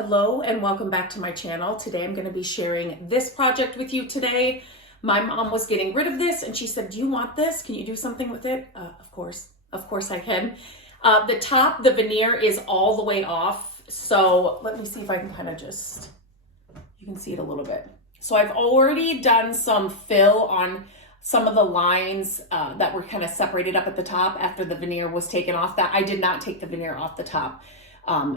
Hello and welcome back to my channel. Today I'm going to be sharing this project with you today. My mom was getting rid of this and she said, do you want this? Can you do something with it? Of course I can. The top, the veneer is all the way off. So let me see if I can kind of just, you can see it a little bit. So I've already done some fill on some of the lines that were kind of separated up at the top after the veneer was taken off. That I did not take the veneer off the top.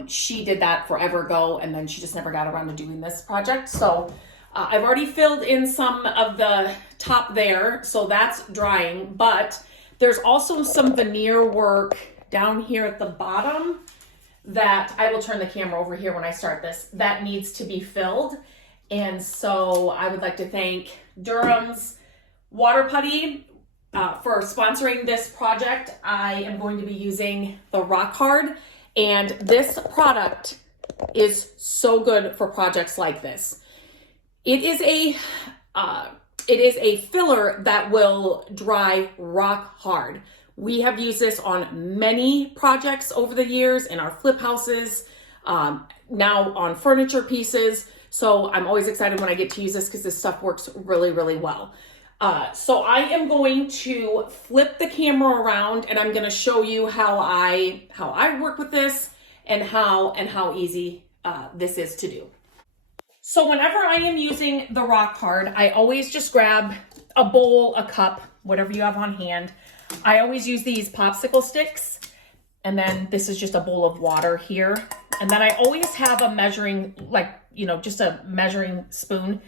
She did that forever ago, and then she just never got around to doing this project. So I've already filled in some of the top there, so that's drying, but there's also some veneer work down here at the bottom that I will turn the camera over here when I start this, that needs to be filled. And so I would like to thank Durham's Water Putty for sponsoring this project. I am going to be using the Rock Hard. And this product is so good for projects like this. It is a filler that will dry rock hard. We have used this on many projects over the years in our flip houses, now on furniture pieces. So I'm always excited when I get to use this because this stuff works really, really well. So I am going to flip the camera around and I'm going to show you how I work with this and how easy this is to do. So whenever I am using the Rock Hard, I always just grab a bowl, a cup, whatever you have on hand. I always use these popsicle sticks, and then this is just a bowl of water here. And then I always have a measuring, just a measuring spoon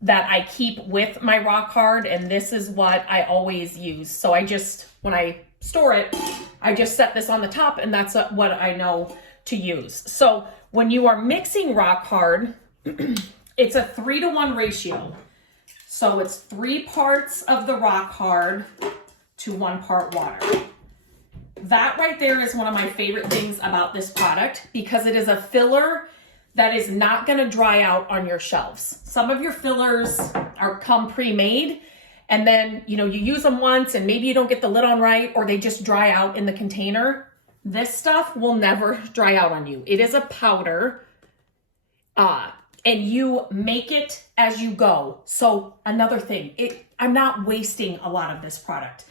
that I keep with my Rock Hard, and this is what I always use. So when I store it, I just set this on the top, and that's what I know to use. So when you are mixing Rock Hard, it's a 3-to-1 ratio. So it's 3 parts of the Rock Hard to 1 part water. That right there is one of my favorite things about this product because it is a filler that is not going to dry out on your shelves. Some of your fillers come pre-made, and then you use them once and maybe you don't get the lid on right, or they just dry out in the container. This stuff will never dry out on you. It is a powder, and you make it as you go. So another thing, I'm not wasting a lot of this product.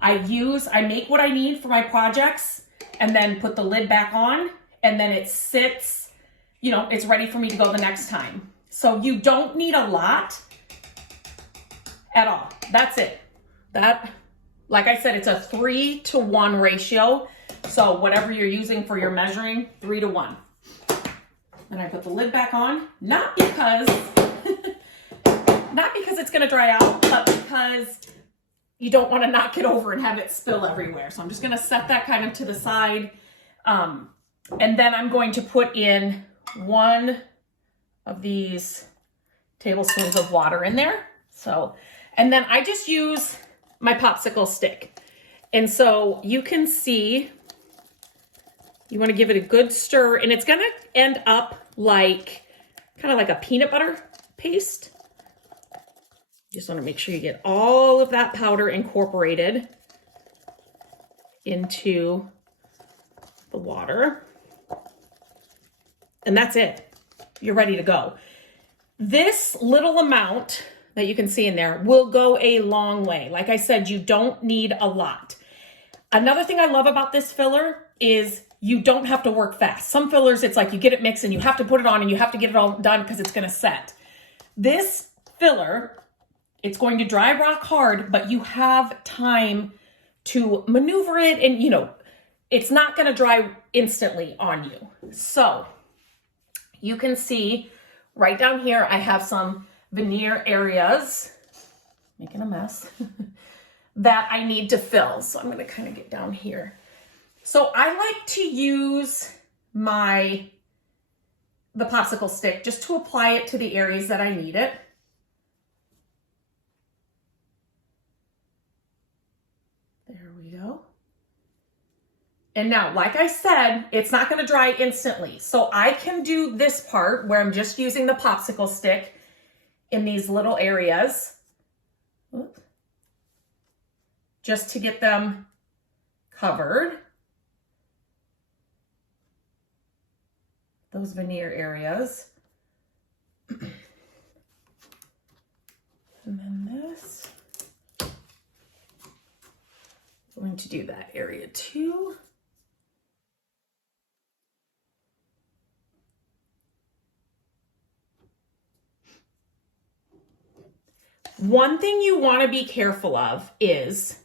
I make what I need for my projects and then put the lid back on, and then it sits, it's ready for me to go the next time. So you don't need a lot at all. That's it. Like I said, it's a 3-to-1 ratio. So whatever you're using for your measuring, 3-to-1. And I put the lid back on, not because it's going to dry out, but because you don't want to knock it over and have it spill everywhere. So I'm just going to set that kind of to the side. And then I'm going to put in 1 of these tablespoons of water in there. And then I just use my popsicle stick. And so you can see, you want to give it a good stir, and it's going to end up kind of like a peanut butter paste. You just want to make sure you get all of that powder incorporated into the water. And that's it. You're ready to go. This little amount that you can see in there will go a long way. Like I said, you don't need a lot. Another thing I love about this filler is you don't have to work fast. Some fillers, it's like you get it mixed and you have to put it on and you have to get it all done because it's going to set. This filler, it's going to dry rock hard, but you have time to maneuver it, and it's not going to dry instantly on you. So you can see right down here, I have some veneer areas, making a mess, that I need to fill. So I'm going to kind of get down here. So I like to use the popsicle stick just to apply it to the areas that I need it. There we go. And now, like I said, it's not going to dry instantly. So I can do this part where I'm just using the popsicle stick in these little areas. Oops. Just to get them covered. those veneer areas. And then this, I'm going to do that area too. One thing you want to be careful of is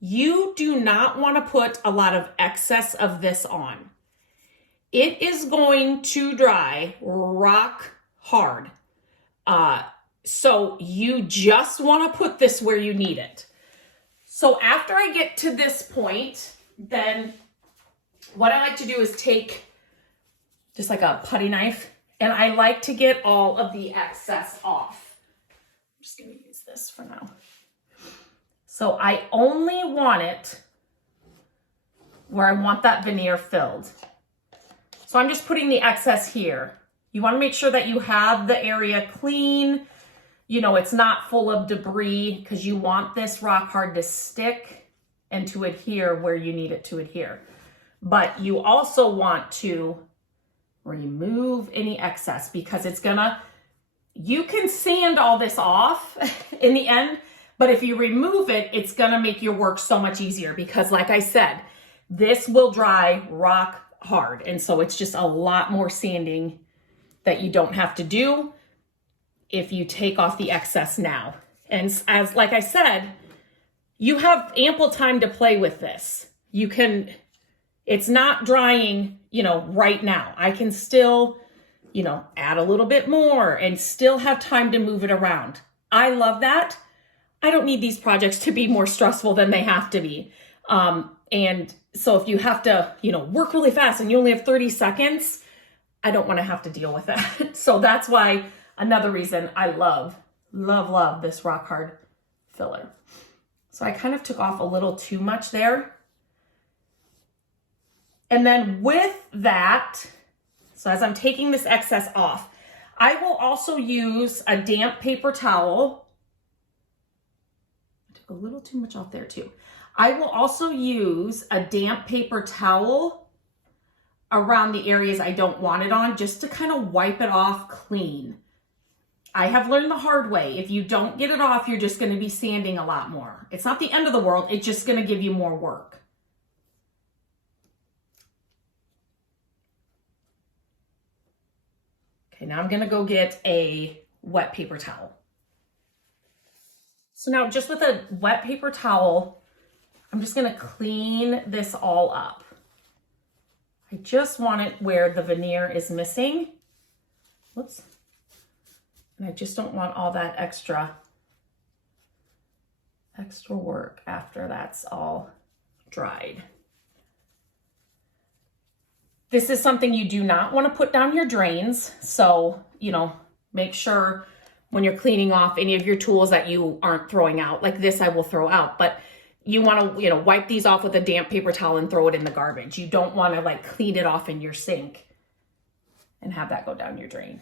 you do not want to put a lot of excess of this on. It is going to dry rock hard. So you just want to put this where you need it. So after I get to this point, then what I like to do is take just like a putty knife, and I like to get all of the excess off. I'm just going to use this for now. So I only want it where I want that veneer filled. So I'm just putting the excess here. You want to make sure that you have the area clean. You know, it's not full of debris, because you want this rock hard to stick and to adhere where you need it to adhere. But you also want to remove any excess, because it's gonna, you can sand all this off in the end, but if you remove it, it's gonna make your work so much easier, because like I said, this will dry rock hard. And so it's just a lot more sanding that you don't have to do if you take off the excess now. And as like I said, you have ample time to play with this. You can, it's not drying, you know, right now. I can still, you know, add a little bit more and still have time to move it around. I love that. I don't need these projects to be more stressful than they have to be. And so if you have to, you know, work really fast and you only have 30 seconds, I don't want to have to deal with that. So that's why, another reason I love this rock hard filler. So I kind of took off a little too much there. And then with that, so as I'm taking this excess off, I will also use a damp paper towel. I took a little too much off there too. I will also use a damp paper towel around the areas I don't want it on, just to kind of wipe it off clean. I have learned the hard way. If you don't get it off, you're just going to be sanding a lot more. It's not the end of the world. It's just going to give you more work. Okay, now I'm going to go get a wet paper towel. So now just with a wet paper towel, I'm just going to clean this all up. I just want it where the veneer is missing. Whoops. And I just don't want all that extra work after that's all dried. This is something you do not want to put down your drains. So, you know, make sure when you're cleaning off any of your tools that you aren't throwing out. Like this I will throw out, but you want to, you know, wipe these off with a damp paper towel and throw it in the garbage. You don't want to like clean it off in your sink and have that go down your drain.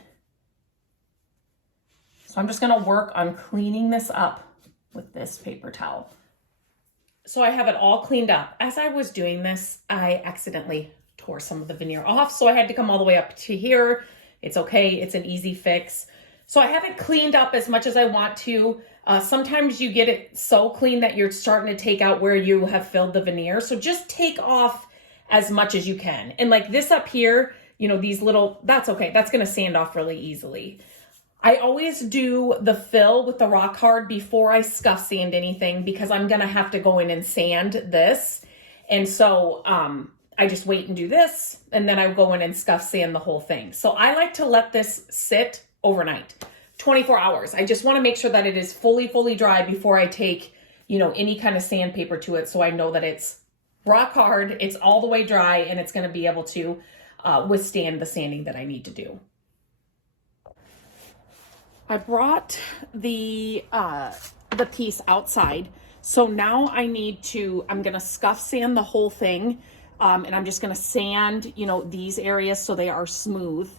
So I'm just going to work on cleaning this up with this paper towel. So I have it all cleaned up. As I was doing this, I accidentally tore some of the veneer off. So I had to come all the way up to here. It's okay. It's an easy fix. So I have it cleaned up as much as I want to. Sometimes you get it so clean that you're starting to take out where you have filled the veneer. So just take off as much as you can. And like this up here, you know, these little, that's okay. That's going to sand off really easily. I always do the fill with the rock hard before I scuff sand anything, because I'm going to have to go in and sand this. And so I just wait and do this, and then I go in and scuff sand the whole thing. So I like to let this sit overnight, 24 hours. I just want to make sure that it is fully dry before I take, you know, any kind of sandpaper to it. So I know that it's rock hard, it's all the way dry, and it's going to be able to withstand the sanding that I need to do. I brought the piece outside. So now I need to, I'm going to scuff sand the whole thing. And I'm just going to sand, you know, these areas so they are smooth.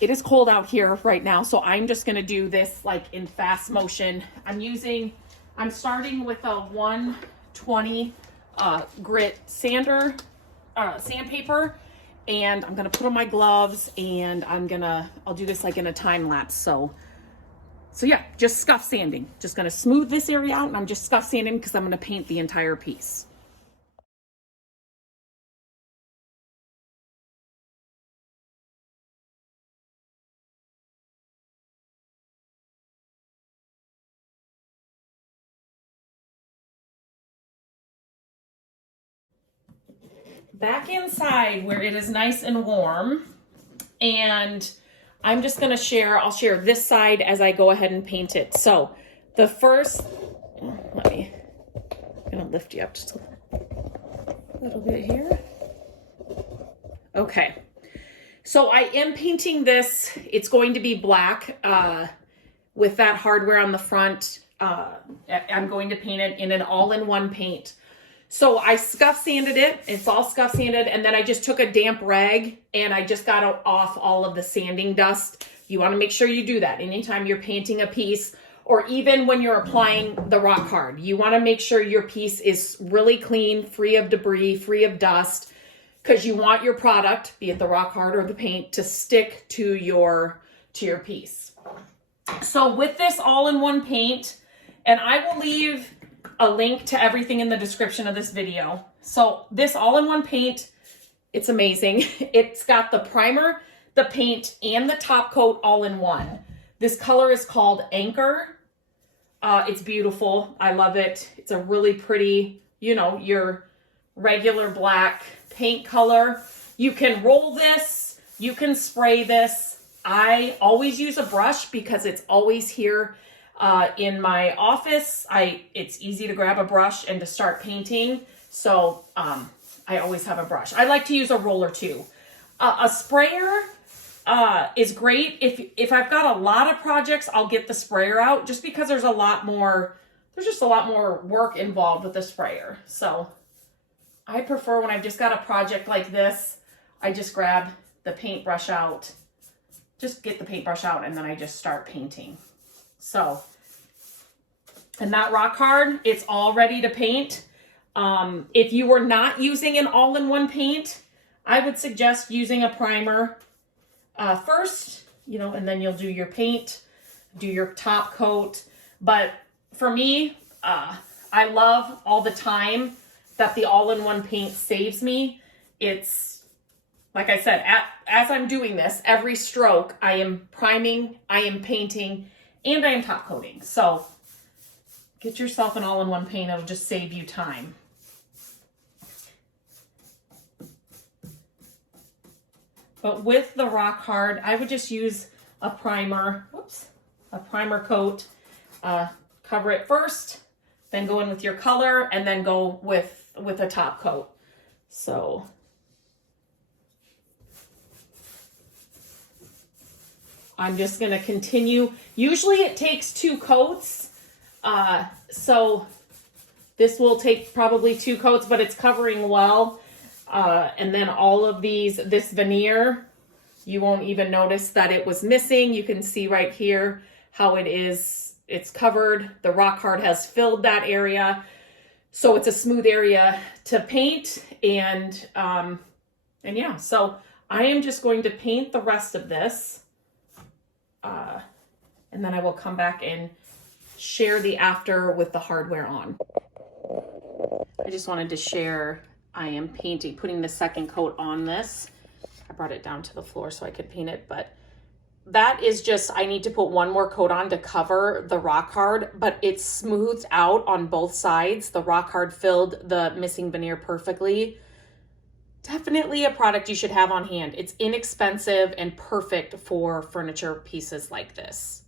It is cold out here right now, so I'm just going to do this like in fast motion. I'm starting with a 120 grit sandpaper, and I'm gonna put on my gloves, and I'll do this like in a time lapse. So yeah, just scuff sanding. Just gonna smooth this area out, and I'm just scuff sanding because I'm gonna paint the entire piece. Back inside where it is nice and warm, and I'm just gonna I'll share this side as I go ahead and paint it. So the first, I'm gonna lift you up just a little bit here. Okay, so I am painting this. It's going to be black with that hardware on the front. I'm going to paint it in an all-in-one paint. So I scuff sanded it. It's all scuff sanded. And then I just took a damp rag and I just got off all of the sanding dust. You want to make sure you do that anytime you're painting a piece, or even when you're applying the rock hard. You want to make sure your piece is really clean, free of debris, free of dust, because you want your product, be it the rock hard or the paint, to stick to your piece. So with this all-in-one paint, and I will leave a link to everything in the description of this video. So this all-in-one paint, it's amazing. It's got the primer, the paint, and the top coat all in one. This color is called Anchor. It's beautiful. I love it. It's a really pretty, your regular black paint color. You can roll this. You can spray this. I always use a brush because it's always here in my office. It's easy to grab a brush and to start painting. So I always have a brush. I like to use a roller too. A sprayer is great. If I've got a lot of projects, I'll get the sprayer out just because there's just a lot more work involved with the sprayer. So I prefer when I've just got a project like this, I just grab the paintbrush out, just get the paintbrush out, and then I just start painting. So, and that rock hard, it's all ready to paint. If you were not using an all-in-one paint, I would suggest using a primer first, and then you'll do your paint, do your top coat. But for me, I love all the time that the all-in-one paint saves me. It's, like I said, as I'm doing this, every stroke, I am priming, I am painting, and I am top coating. So get yourself an all-in-one paint. It'll just save you time. But with the rock hard, I would just use a primer, a primer coat. Cover it first, then go in with your color, and then go with a top coat. So I'm just going to continue. Usually it takes 2 coats. So this will take probably 2 coats, but it's covering well. And then all of this veneer, you won't even notice that it was missing. You can see right here how it's covered. The rock hard has filled that area. So it's a smooth area to paint. And yeah, so I am just going to paint the rest of this. And then I will come back and share the after with the hardware on. I just wanted to share, I am putting the second coat on this. I brought it down to the floor so I could paint it, but that is just, I need to put one more coat on to cover the rock hard, but it's smoothed out on both sides. The rock hard filled the missing veneer perfectly. Definitely a product you should have on hand. It's inexpensive and perfect for furniture pieces like this.